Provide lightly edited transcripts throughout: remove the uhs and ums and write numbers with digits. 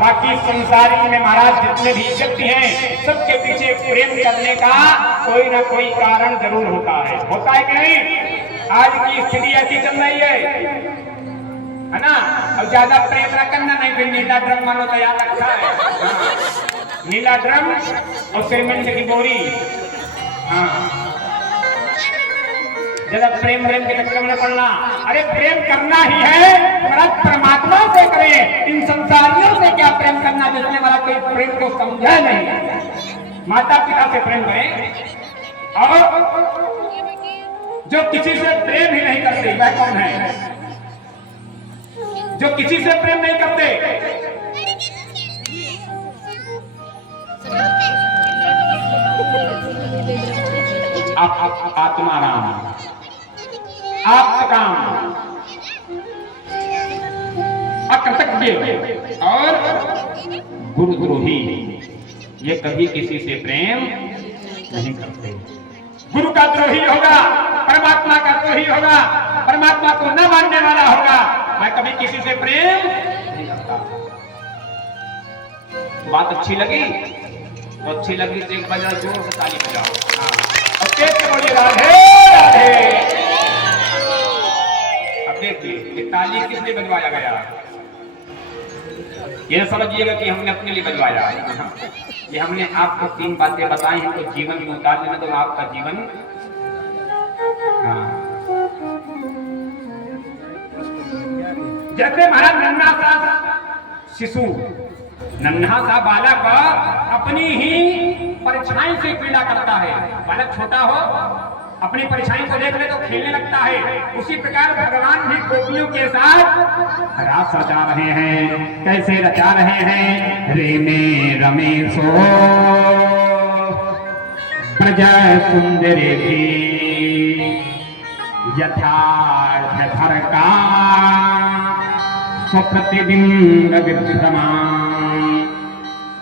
बाकी संसारी में महाराज जितने भी व्यक्ति हैं सबके पीछे प्रेम करने का कोई ना कोई कारण जरूर होता है कि नहीं? आज की स्थिति ऐसी चल रही है ना? और ज्यादा प्रेम न करना, नहीं फिर नीला ड्रम मानो तैयार रखा है। हाँ। नीला ड्रम और सीमेंट की बोरी। हाँ, ज्यादा प्रेम के चक्कर में पड़ना। अरे प्रेम करना ही है महाराज परमात्मा से करें, इन संसारियों से क्या प्रेम करना जिसने वाला कोई प्रेम को समझा नहीं। माता पिता से प्रेम करें, और जो किसी से प्रेम ही नहीं करते वह कौन है? जो किसी से प्रेम नहीं करते, आत्माराम, आप्तकाम, अकृतज्ञ और गुरुद्रोही, ये कभी किसी से प्रेम नहीं करते। गुरु का द्रोही होगा, परमात्मा का द्रोही होगा, परमात्मा को न मानने वाला होगा, मैं कभी किसी से प्रेम नहीं करता। बात अच्छी लगी तो अच्छी लगी तो एक बार जोर से ताली बजाओ। हाँ, और तेज से बोलिए राधे राधे। अब देखिए ये ताली किसने बजवाया गया? ये समझिएगा कि हमने अपने लिए बजवाया। ये हमने आपको 3 बातें बताई हैं तो जीवन में उतार देना, तो आपका जीवन। हाँ, जैसे महाराज नन्हा सा शिशु, नन्हा सा बालक अपनी ही परछाई से पीड़ा करता है। बालक छोटा हो, अपनी परछाई को देख ले तो खेलने लगता है। उसी प्रकार भगवान भी गोपियों के साथ रास रचा रहे हैं। कैसे रचा रहे हैं? रे में रमेशो ब्रज सुंदरी यथार्थ धर का स्वप्रतिबिंब विद्यमान।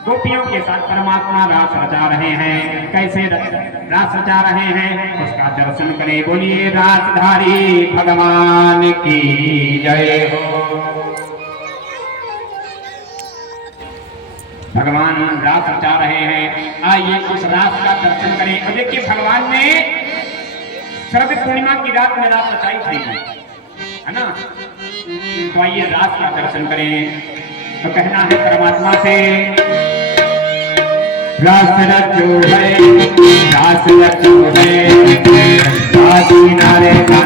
गोपियों के साथ परमात्मा रास रचा रहे हैं। कैसे रास रचा रहे हैं उसका दर्शन करें। बोलिए रासधारी भगवान की जय हो। भगवान रास रचा रहे हैं, आइए उस रास का दर्शन करें। और देखिए भगवान ने शरद पूर्णिमा की रात में रास रचाई थी, है ना? तो आइए रास का दर्शन करें। तो कहना है परमात्मा से, रास रचो है, रास रचो है, रास किनारे का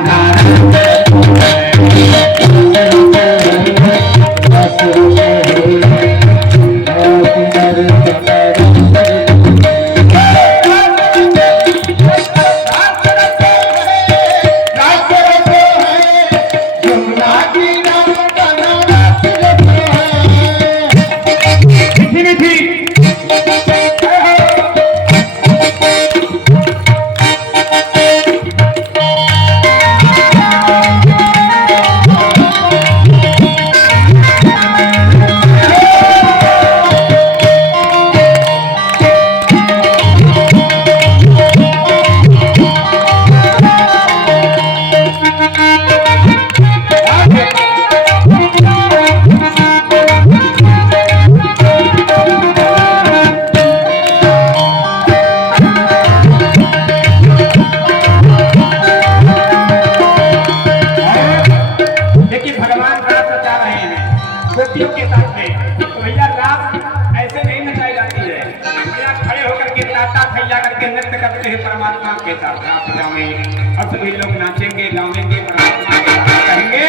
परमात्मा के साथ रास रचाएं। अब सभी लोग नाचेंगे, गावेंगे, परमात्मा के साथ कहेंगे,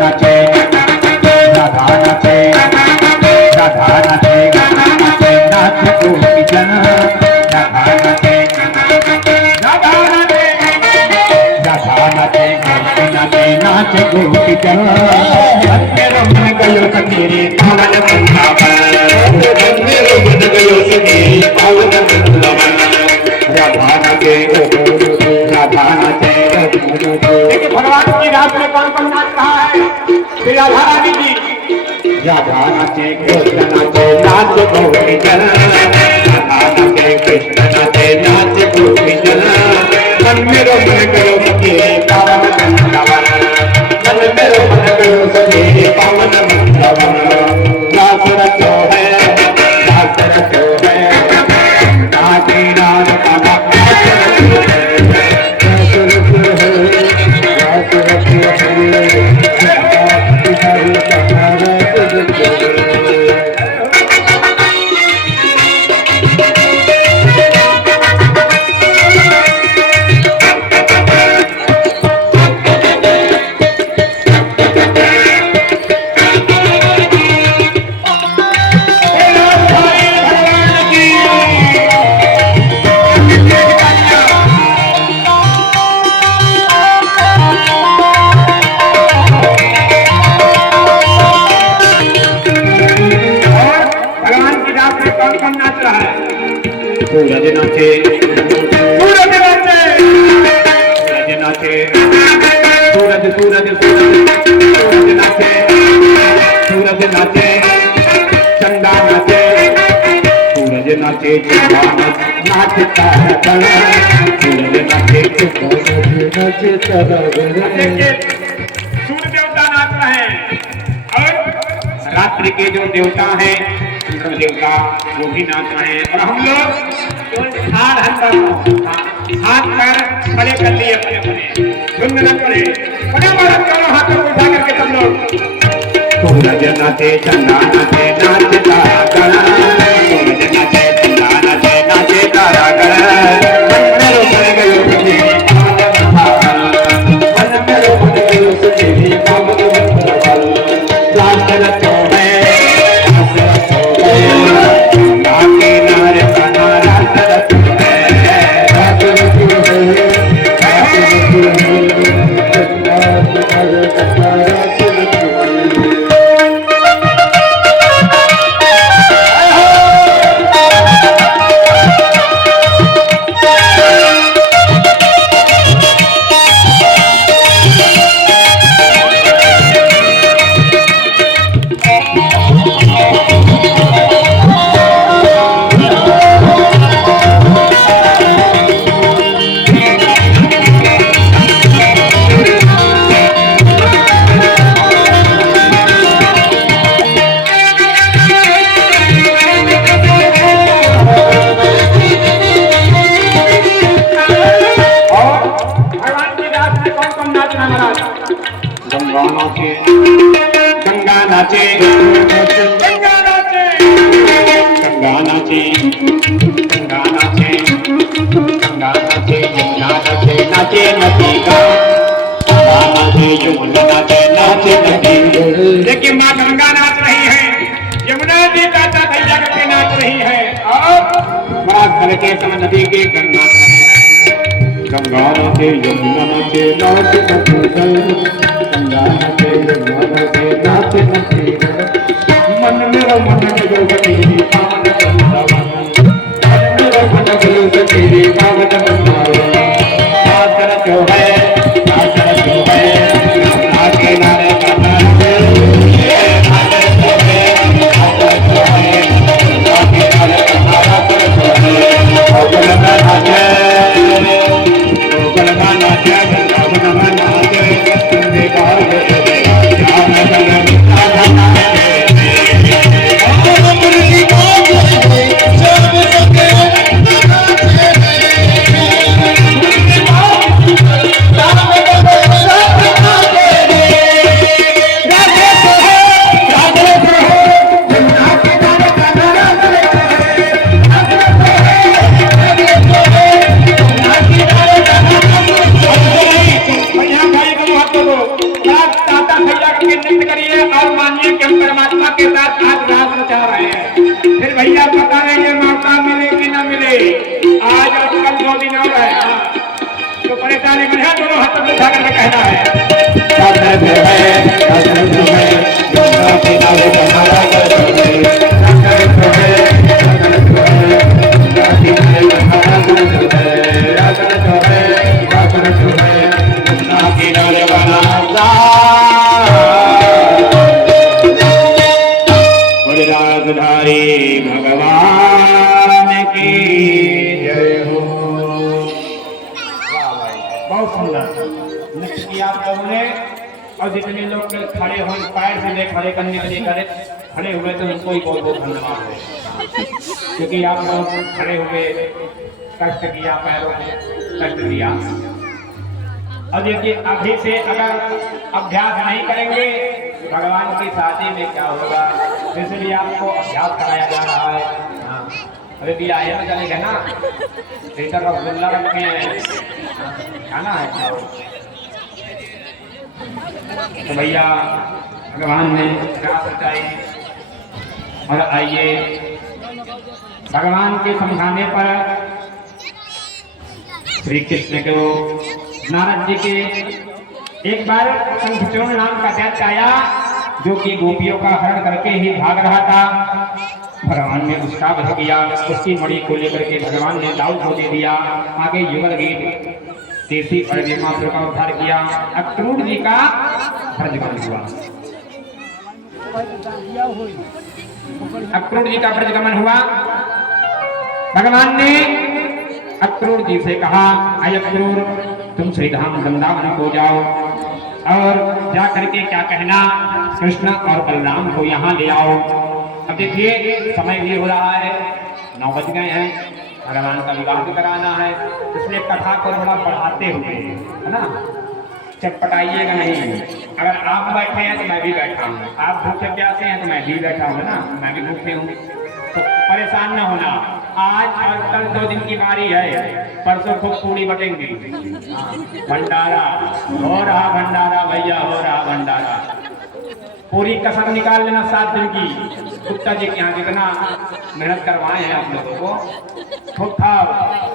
नाचे राधा नाचे, राधा नाचे, नाचे गोपी जन, राधा नाचे, राधा नाचे, राधा नाचे, गोपी नाचे, नाचे गोपी जन। अंधेरों में गयो सकेरे पावन वृंदावन, अंधेरों में गयो सकेरे पावन वृंदावन। राधा नाचे, राधा नाचे। देखिए भगवान की रात में कौन कौन नाच रहा है? श्री राधा रानी जी। राधा नाचे, कृष्ण नाचे, नाच गोपी जन। राधा नाचे, कृष्ण नाचे, नाच गोपी जन। मन मेरो मन करो सके पावन वृंदावन, मन मेरो मन करो सके पावन वृंदावन। रास सूरज नाचे, सूरज नाचे, सूरज नाचे, सूरज सूरज सूरज सूरज नाचे, सूरज नाचे, चंदा नाचे, सूरज नाचे, चंदा नाचता है गण, सूरज नाचे, नाचता है गण। सूर्य देवता नाच रहे हैं और रात्रि के जो देवता हैं चंद्र देवता वो भी नाच रहे हैं और हम लोग हाथ पैर खड़े कर लिए अपने अपने झुंड न करे फटाफट दोनों हाथों को उठा करके सब लोग सूरज नाचे चंदा नाचे नाचता गण, सूरज नाचे चंदा नाचे नाचे तारा गण, मन में रोपण गयो तुझे मन में रोपण गयो तुझे कामद बल, लास्ट रखो है नाके नारे बना रात रखो है, रात रखो है, रात रखो है, गंगा नाचे, गंगा नाचे, गंगा नाचे, गंगा नाचे, गंगा नाचे, यमुना नाचे, नाचे नदिया, नाचे यमुना नाचे, नाचे नदिया। देखिए माँ गंगा नाच रही है, यमुना जी दाता भैया करके नाच रही है और बड़ा घर के समय नदी के गण नाच रहे हैं। गंगा नाचे, यमुना नाचे, नाचे नदिया, गंगा नाचे, यमुना नाचे, नाचे नदिया, मन मेरा मन गयो तेरी पावन वृंदावन, मन मेरा मन गयो तेरी पावन वृंदावन, नाचर क्यों है, नाचर क्यों है, यमुना के नारे का नाचे, नाचर क्यों है, नाचर क्यों है, यमुना के नारे का नाचर क्यों है, गोकुल में नाचे, गोकुल में नाचे, वृंदावन में नाचे, देखा भैया पता नहीं ये मौका मिले कि ना मिले, आज और कल 2 दिन और है तो परेशानी में है, दोनों हाथों में उठा करके कहना है राजधारी भगवान की जय हो। बहुत सुंदर नृत्य किया आप लोगों ने और जितने लोग खड़े हुए पैर से ले खड़े करने के लिए खड़े हुए तो उनको ही बहुत बहुत धन्यवाद है, क्योंकि आप लोग खड़े हुए कष्ट किया, पैरों में कष्ट दिया। और देखिए अभी से अगर अभ्यास नहीं करेंगे भगवान की शादी में क्या होगा, इसलिए आपको अभ्यास कराया जा रहा है। अरे भी आए में चलेगा ना, इधर रसगुल्ला रखे हैं, खाना है तो भैया भगवान ने सच्चाई। और आइए भगवान के समझाने पर श्री कृष्ण को नारद जी के एक बार शंखचूर्ण नाम का दैत्य आया जो कि गोपियों का हरण करके ही भाग रहा था। भगवान ने उसका वध किया। उसकी मणि को लेकर के भगवान ने दाऊद को दे दिया। आगे युगल गीत तेसी और मात्र का उद्धार किया। अक्रूर जी का ब्रजगमन हुआ। अक्रूर जी का ब्रजगमन हुआ। भगवान ने अक्रूर जी से कहा, अय अक्रूर, तुम श्रीधाम वृंदावन को जाओ और जा करके क्या कहना, कृष्ण और बलराम को यहाँ ले आओ। अब देखिए समय भी हो रहा है, 9 बज गए हैं, भगवान का विवाह भी कराना है, इसलिए कथा को थोड़ा बढ़ाते हुए, है ना, चटपटाइएगा नहीं। अगर आप बैठे हैं तो मैं भी बैठा हूँ, आप भूखे प्यासे हैं तो मैं भी बैठा हूँ ना, मैं भी भूखे हूँ, तो परेशान न होना। आज और कल 2 दिन की बारी है, परसों खूब पूरी बटेंगी। भंडारा हो रहा, भंडारा भैया हो रहा भंडारा। पूरी कसर निकाल लेना 7 दिन की। गुप्ता जी के यहाँ जितना मेहनत करवाए हैं आप लोगों को, खूब खाओ,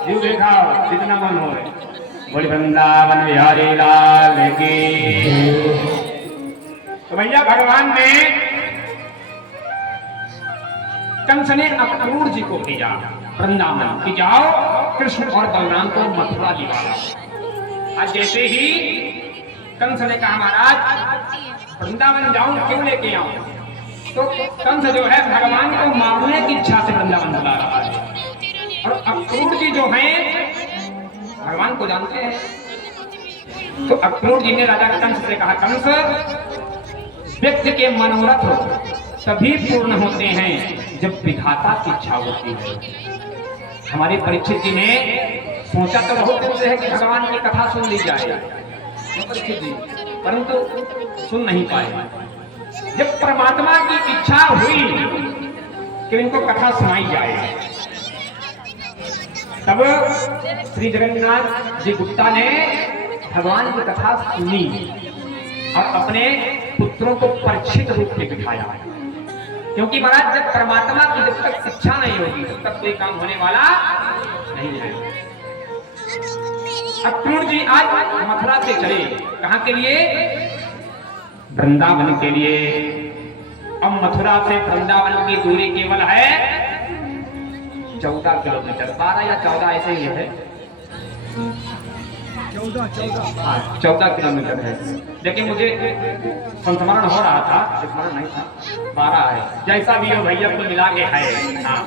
जीव भी खाओ, जितना मन हो। बोले वृंदावन बिहारी लाल की। तो भैया भगवान ने कंस ने अक्रूर जी को भेजा वृंदावन कि जाओ कृष्ण और बलराम को मथुरा दिलाओ। आज जैसे ही कंस ने कहा, महाराज वृंदावन जाऊं, क्यों लेके आऊं, तो कंस जो है भगवान को मारने की इच्छा से वृंदावन बुला रहा है। और अक्रूर जी जो हैं भगवान को जानते हैं। तो अक्रूर जी ने राजा कंस से कहा, कंस, व्यक्ति के मनोरथ तभी पूर्ण होते हैं जब विधाता की इच्छा होती है। हमारे परीक्षित जी ने सोचा तो बहुत दिन से है कि भगवान की कथा सुन ली जाए, परीक्षित जी, परंतु सुन नहीं पाए। जब परमात्मा की इच्छा हुई कि इनको कथा सुनाई जाए, तब श्री जगन्नाथ जी गुप्ता ने भगवान की कथा सुनी और अपने पुत्रों को परीक्षित रूप में बिठाया। क्योंकि महाराज जब परमात्मा की जब तक इच्छा नहीं होगी तब तक कोई काम होने वाला नहीं है। अक्रूर जी आज मथुरा से चले, कहाँ के लिए, वृंदावन के लिए। अब मथुरा से वृंदावन की दूरी केवल है 14 किलोमीटर, 12 या 14 ऐसे ही है, 14 किलोमीटर है। लेकिन मुझे संस्मरण हो रहा था, स्मरण नहीं था, 12 है। जैसा भी हो भैया को मिला के है। हाँ,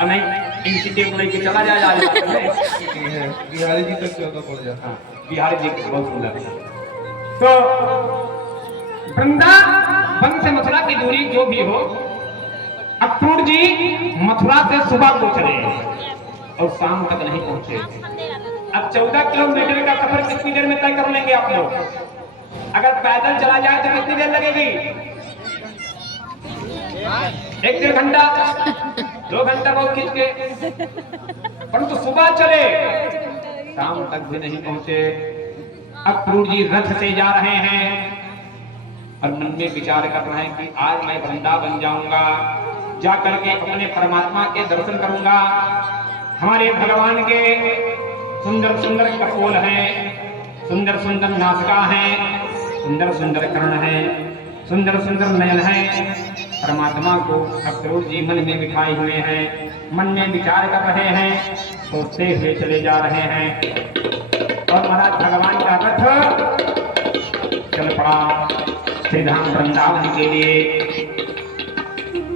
अब नहीं इंस्टीट्यूट लेके चला जाए बिहारी जी तक 14 पड़ जाता। बिहारी जी बहुत सुंदर है। तो वृंदावन से मथुरा की दूरी जो भी हो, अक्रूर जी मथुरा से सुबह को चले और शाम तक नहीं पहुंचे। अब 14 किलोमीटर का सफर कितनी देर में तय कर लेंगे आप लोग? अगर पैदल चला जाए तो कितनी देर लगेगी? 1-1.5 घंटा, 2 घंटा बहुत खींच के। परंतु सुबह चले, शाम तक भी नहीं पहुंचे। अक्रूर जी रथ से जा रहे हैं और मन में विचार कर रहे हैं कि आज मैं वृंदावन जाऊंगा, जा करके अपने परमात्मा के दर्शन करूंगा। हमारे भगवान के सुंदर सुंदर कपोल हैं, सुंदर सुंदर नासिका हैं, सुंदर सुंदर कर्ण हैं, सुंदर सुंदर नयन हैं। परमात्मा को अक्रूर जी मन में बिठाए हुए हैं, मन में विचार कर रहे हैं, सोचते हुए चले जा रहे हैं। और महाराज भगवान का रथ चल पड़ा श्रीधाम वृंदावन के लिए।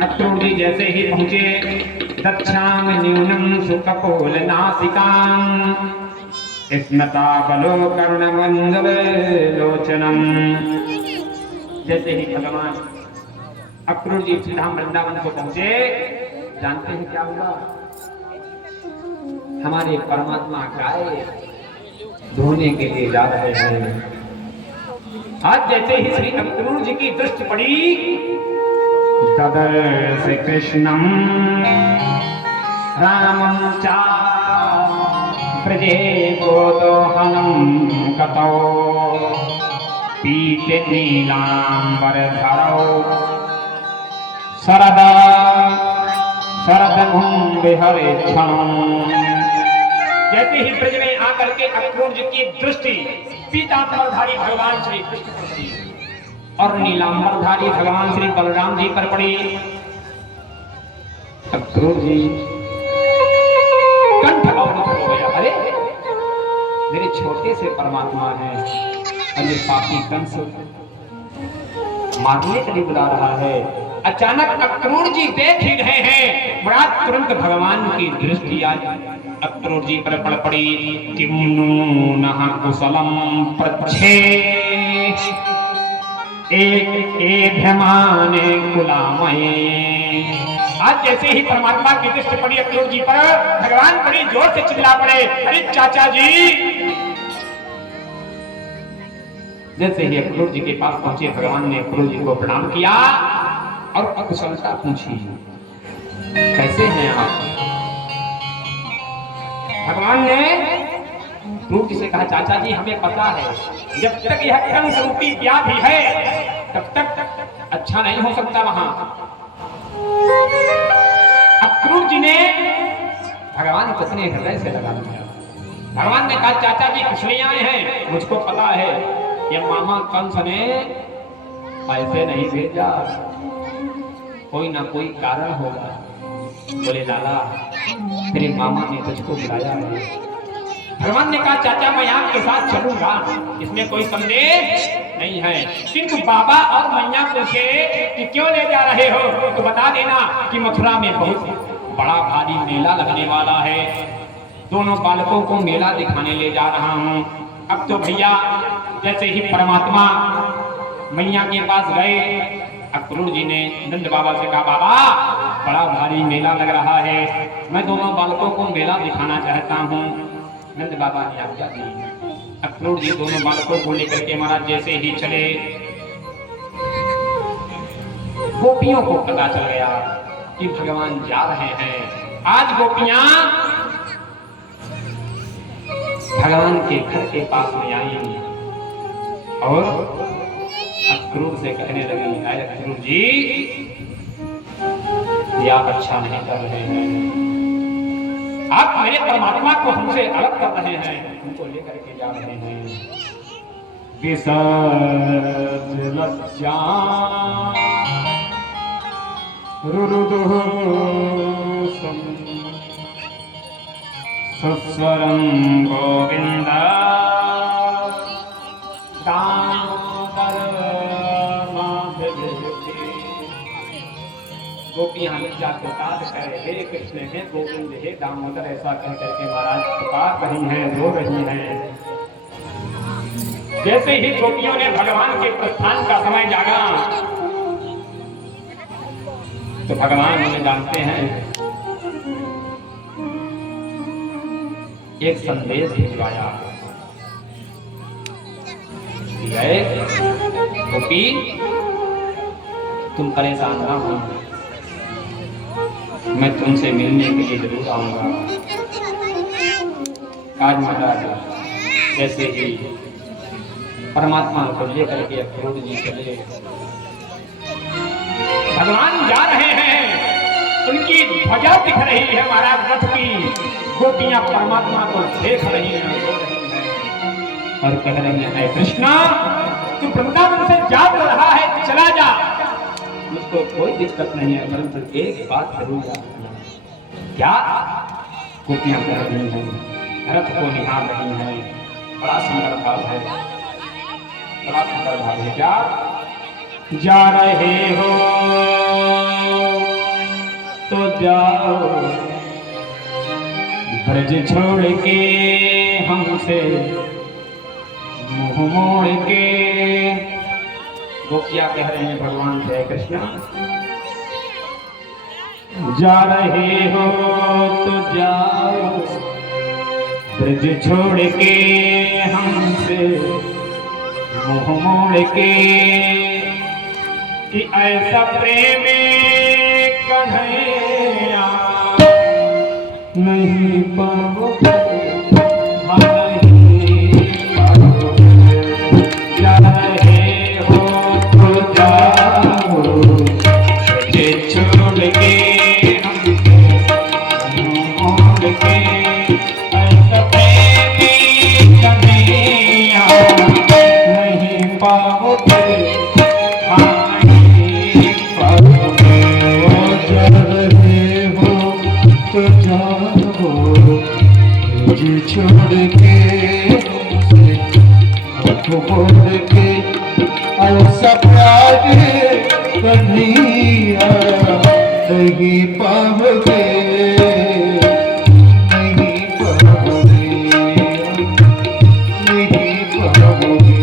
अक्रूर जी जैसे ही पहुंचे, दक्षाम न्यूनम सुकपोल नासिकां स्मृता कर्ण मंगल लोचनम। जैसे ही भगवान अक्रूर जी श्रीधाम वृंदावन को पहुंचे, जानते हैं क्या हुआ? हमारे परमात्मा गाय धोने के लिए जा रहे हैं। आज जैसे ही श्री अक्रूर जी की दृष्टि पड़ी, तदर्श कृष्णम रामं चा ब्रजे गोदोहनं गतौ पीते नीलांबरधरौ शरदा शरदघुं विहरेक्षणं। जैसे ही ब्रज में आकर के अक्रूर जी की दृष्टि पीतांबरधारी भगवान श्री कृष्ण पर पड़ी और नीलांबरधारी भगवान श्री बलराम जी पर पड़ी, अक्रूर जी कंठ अवरुद्ध हो गया। अरे मेरे छोटे से परमात्मा है और ये पापी कंस मारने के लिए बुला रहा है। अचानक अक्रूर जी देख ही रहे हैं, बड़ा तुरंत भगवान की दृष्टि आई। अक्रूर जी पर पड़ पड़ी। किम्नु नः कुशलम पृच्छे एक एध्यमाने कुलामये। आज जैसे ही परमात्मा की दृष्टि पड़ी अक्रूर जी पर, भगवान बड़ी जोर से चिल्ला पड़े, अरे चाचा जी। जैसे ही अक्रूर जी के पास पहुंचे, भगवान ने अक्रूर जी को प्रणाम किया और कुशलता पूछी, कैसे हैं आप? भगवान ने अक्रूर जी से कहा, चाचा जी हमें पता है जब तक यह कंस रूपी व्याधि है तब तक अच्छा नहीं हो सकता वहां। अक्रूर जी ने भगवान को अपने हृदय से लगा लिया। भगवान ने कहा, चाचा जी कुछ नहीं आए हैं, मुझको पता है ये मामा कंस ने ऐसे नहीं भेजा, कोई ना कोई कारण होगा। बोले लाला तेरे मामा ने तुझको बुलाया है। भगवान ने कहा, चाचा मैं आपके साथ चलूंगा, इसमें कोई संदेह नहीं है, किंतु बाबा और मैया पूछे कि क्यों ले जा रहे हो तो बता देना कि मथुरा में बहुत बड़ा भारी मेला लगने वाला है, दोनों बालकों को मेला दिखाने ले जा रहा हूँ। अब तो भैया जैसे ही परमात्मा मैया के पास गए, अक्रूर जी ने नंद बाबा से कहा, बाबा बड़ा भारी मेला लग रहा है, मैं दोनों बालकों को मेला दिखाना चाहता हूँ। नंद बाबा ने आज्ञा दी। अक्रूर जी दोनों बालकों को लेकर के महाराज जैसे ही चले, गोपियों को पता चल गया कि भगवान जा रहे हैं। आज गोपियां भगवान के घर के पास में आई और अक्रूर से कहने लगी, अरे अक्रूर जी ये आप अच्छा नहीं कर रहे हैं, आप मेरे परमात्मा को हमसे अलग कर रहे हैं, उनको लेकर के जा रहे हैं। विसर्ज लज्जा सुस्वरं गोविंद गोपियां लज्जा को ताज करे, हे कृष्ण हे गोविंद हे दामोदर, ऐसा कह करके महाराज पुकार रही हैं, रो रही हैं। जैसे ही गोपियों ने भगवान के प्रस्थान का समय जागा तो भगवान उन्हें जानते हैं, एक संदेश भिजवाया। गोपी तुम परेशान ना हो, मैं तुमसे मिलने के लिए जरूर आऊंगा। आज महाराज जैसे ही परमात्मा को लेकर के अक्रूर जी चले, भगवान जा रहे हैं, उनकी ध्वजा दिख रही है महाराज रथ की। गोपियां परमात्मा को देख रही हैं, रो रही हैं और कह रही हैं, कृष्णा तू वृंदावन से जा रहा है, चला जा, मुझको कोई दिक्कत नहीं है, परंतु एक बात जरूर याद रखना। क्या? गोपियां कह रही हैं, रथ को निहार रही हैं, बड़ा सुंदर भाव है, बड़ा सुंदर भाव है। क्या जा रहे हो तो जाओ, ब्रज छोड़ के हमसे मुंह मोड़ के। गोपियां कह रहे हैं भगवान से, कृष्ण जा रहे हो तो जाओ, ब्रज छोड़ के हमसे मुंह मोड़ के। कि ऐसा प्रेम कन्हैया नहीं पाओगे, जा रहे हो तो जाओ, ब्रज छोड़ के हमसे मोड़ के। ऐसा प्रेम कन्हैया नहीं पाओगे, जा रहे हो नहीं पाओगे, नहीं पाओगे, नहीं पाओगे।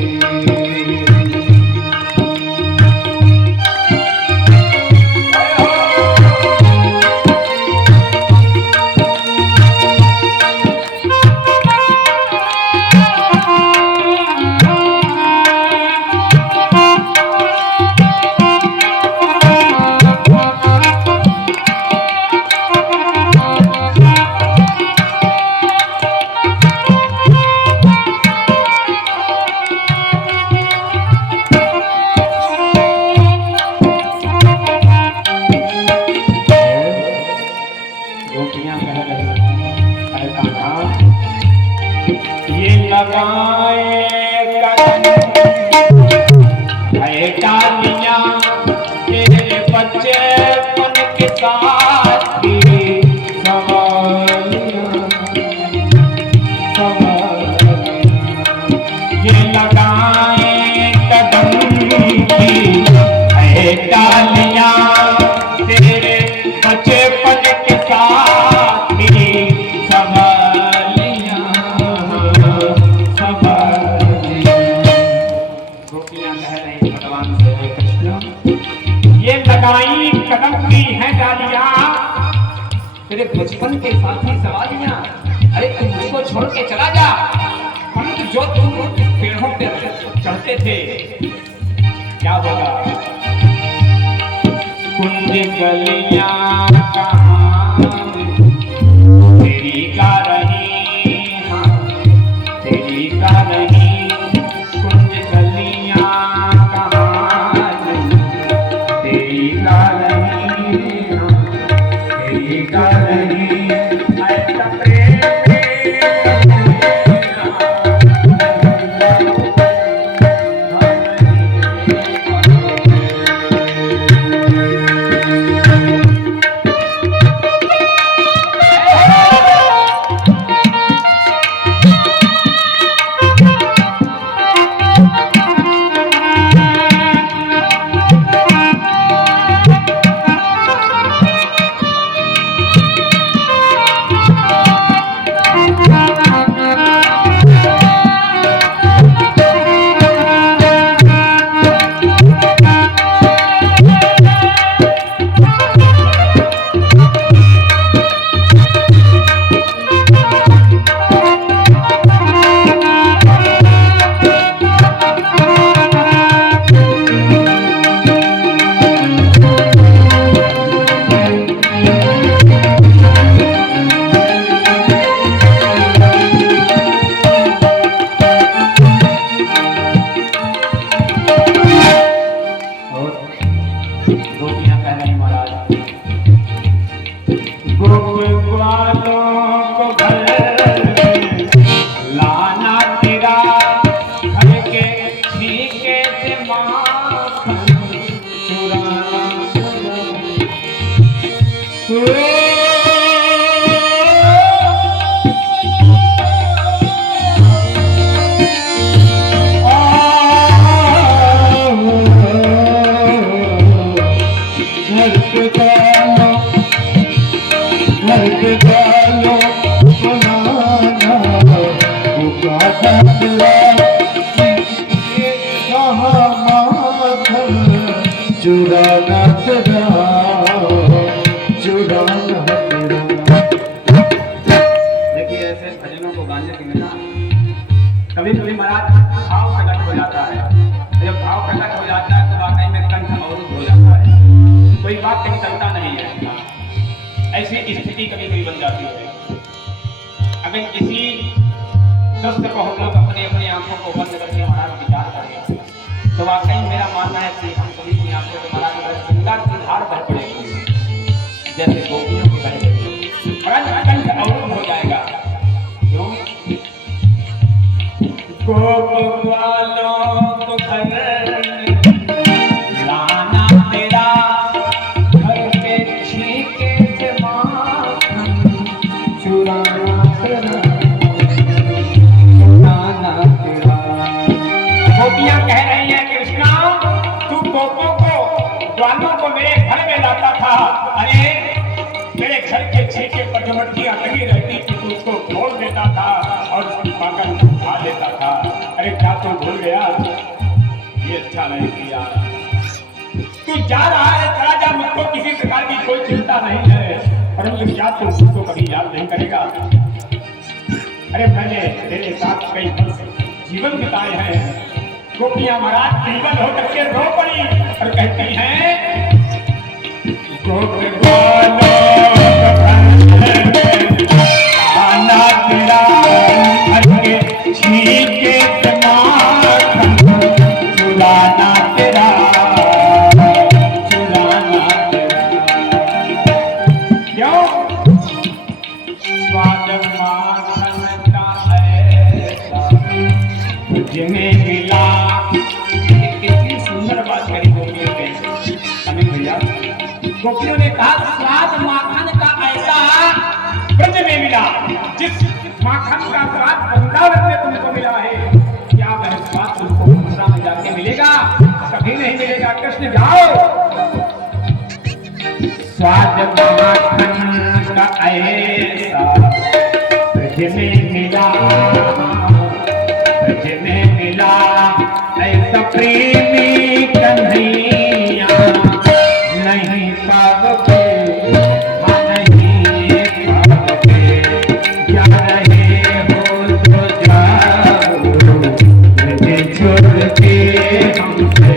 गोपियां कह रही, अरे कान्हा, ये लगाए कदम है डालियां तेरे बच्चे पन के साथ की सवालियां, सवालियां। ये लगाए कदम की है डालियां तेरे बच्चे पन के साथ की सवालियां, सवालियां। गोपियां कह रही भगवान से, कृष्ण ये लगाई कदम की है डालियां तेरे बचपन के साथी सवालियां। अरे तुम मुझको छोड़ के चला जा, परंतु जो तुम पेड़ों पे चढ़ते थे क्या होगा? कुंज गलियां कहाँ तेरी गा रही, हाँ तेरी गा रही। कुंज गलियां कहाँ तेरी गा रही, हाँ तेरी गा रही। ऐसा प्रेम चुराना तेरा, चुराना तेरा। देखिए ऐसे भजनों को गाने के में ना कभी कभी महाराज भाव प्रकट हो जाता है। जब भाव प्रकट हो जाता है तो वाकई में कंठ अवरुद्ध हो जाता है, कोई वाक्य निकलता नहीं है। ऐसी स्थिति कभी कभी बन जाती है। अगर किसी दस्त को हम लोग अपनी अपनी आंखों को बंद करके महाराज विचार करें तो वाकई मेरा मानना है कि हम सभी की आंखों से महाराज गंगा की धार बह पड़ेगी, जैसे गोपियों की बह गई। महाराज कंठ अवरुद्ध हो जाएगा। क्यों? गोप वालों को घर लाना तेरा, घर के छीके से माखन चुराना तेरा, चुराना तेरा। गोपियां कह रही हैं कृष्णा तू चिंता नहीं किया। तू जा रहा है, चला जा, मुझको किसी प्रकार की कोई चिंता नहीं है, परंतु क्या तू मुझको कभी याद नहीं करेगा? अरे मैंने तेरे साथ कई वर्ष जीवन बिताए हैं। गोपियां महाराज केवल होकर के रो पड़ी और कहती हैं, आना तेरा के छीके चुराना तेरा, चुराना तेरा। क्यों? स्वाद माखन का ऐसा तुझमें मिला। कितनी सुंदर बात करी गोपियों ने, अमित भैया। गोपियों ने कहा स्वाद माखन का ऐसा ब्रज में मिला, जिस माखन का स्वाद वृंदावन में तुमको मिला है, क्या वह स्वाद तुमको मथुरा में जाके मिलेगा? कभी नहीं मिलेगा। कृष्ण जाओ। स्वाद माखन का ऐसा ब्रज में मिला, ब्रज में मिला ऐसा प्रेमी कन्हैया नहीं पाओगे, हाँ नहीं पाओगे। जा रहे हो तो जाओ, मुझे छोड़ के हमसे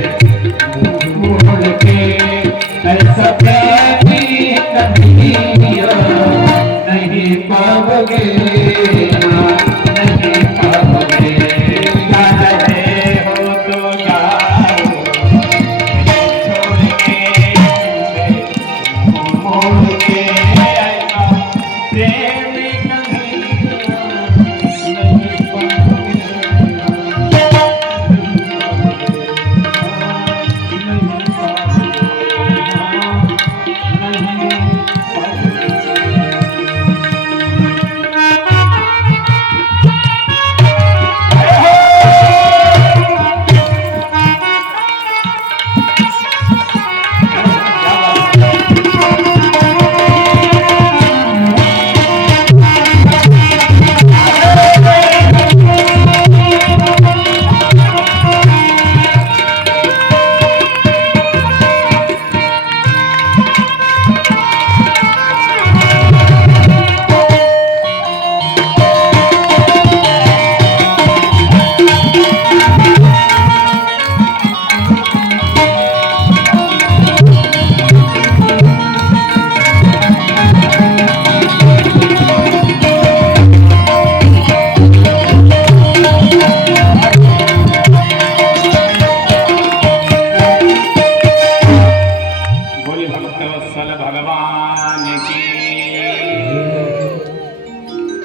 भूल के, ऐसा प्रेमी कन्हैया नहीं पाओगे, नहीं पाओगे। जा रहे हो तो जाओ, छोड़ के मोड़ के, ऐसा प्रेमी कन्हैया नहीं पाओगे।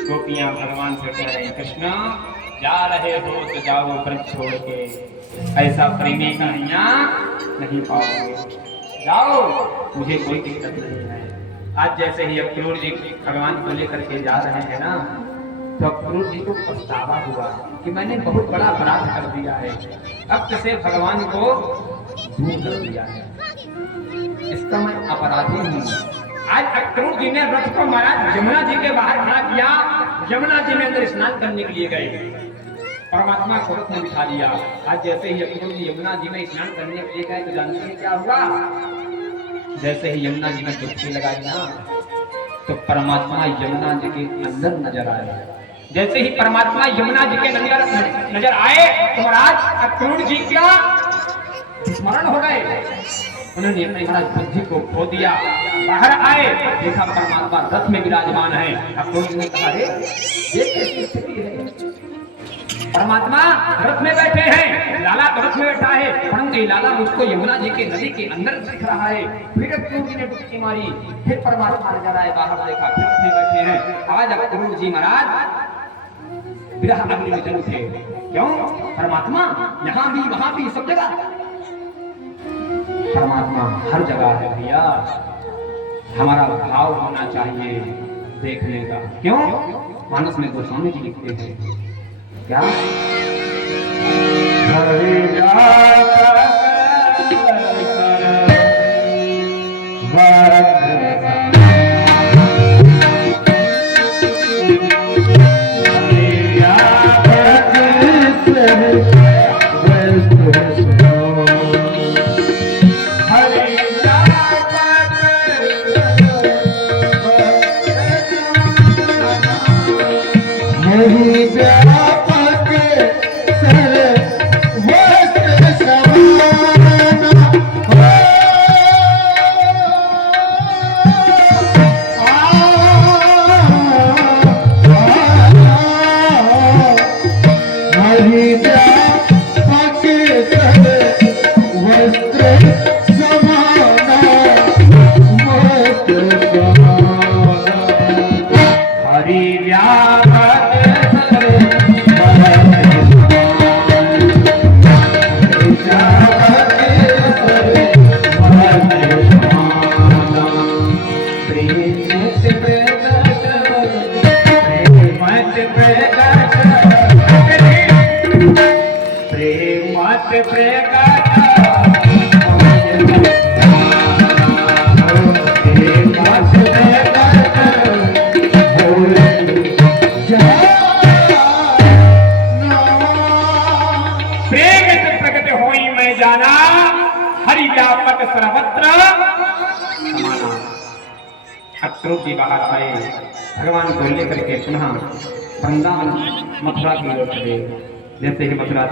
गोपियां भगवान से कह रहे हैं, कृष्ण जा रहे हो तो जाओ ब्रज छोड़ के, ऐसा प्रेमी कन्हैया नहीं पाओगे। जाओ, मुझे कोई दिक्कत नहीं है। आज जैसे ही अक्रूर जी भगवान को लेकर के जा रहे हैं ना, तो अक्रूर जी को पछतावा हुआ कि मैंने बहुत बड़ा अपराध कर दिया है, अब से भगवान को दूर कर दिया है, इसका मैं अपराधी हूँ। आज अक्रूर जी ने रथ को महाराज यमुना जी के बाहर खड़ा किया, यमुना जी में अंदर स्नान करने के लिए गए, परमात्मा को रथ में बिठा दिया। आज जैसे ही अक्रूर जी यमुना जी में स्नान करने के लिए गए तो जानते हैं क्या हुआ? जैसे ही यमुना जी में डुबकी लगाई ना, तो परमात्मा यमुना जी के अंदर नजर आया। जैसे ही परमात्मा यमुना जी के अंदर नजर आए तो महाराज अक्रूर जी क्या स्मरण हो गए, उन्होंने अपने महाराज बुद्धि को खो दिया। बाहर आए, देखा परमात्मा रथ में विराजमान है। अक्रूर जी ने कहा, ये कैसी स्थिति है? परमात्मा रथ में बैठे हैं, लाला रथ में बैठा है, परंतु ये लाला मुझको यमुना जी के नदी के अंदर दिख रहा है। फिर अक्रूर जी ने डुबकी मारी, फिर परमात्मा नजर आए, बाहर देखा फिर रथ में बैठे हैं। आज अक्रूर जी महाराज विरह अग्नि में जल थे। क्यों? परमात्मा यहाँ भी वहां भी सब जगह, परमात्मा हर जगह है भैया। हमारा भाव होना चाहिए देखने का। क्यों? मानस में गोस्वामी जी लिखते हैं क्या, प्रेमत प्रकट प्रेमत प्रकट होए प्रेमत प्रकट होई मैं जाना हरि व्यापक सर्वत्र समाना। अक्रूर जी बाहर आए, भगवान को लेकर के पुनः वृंदावन मथुरा की ओर चले। जैसे ही मथुरा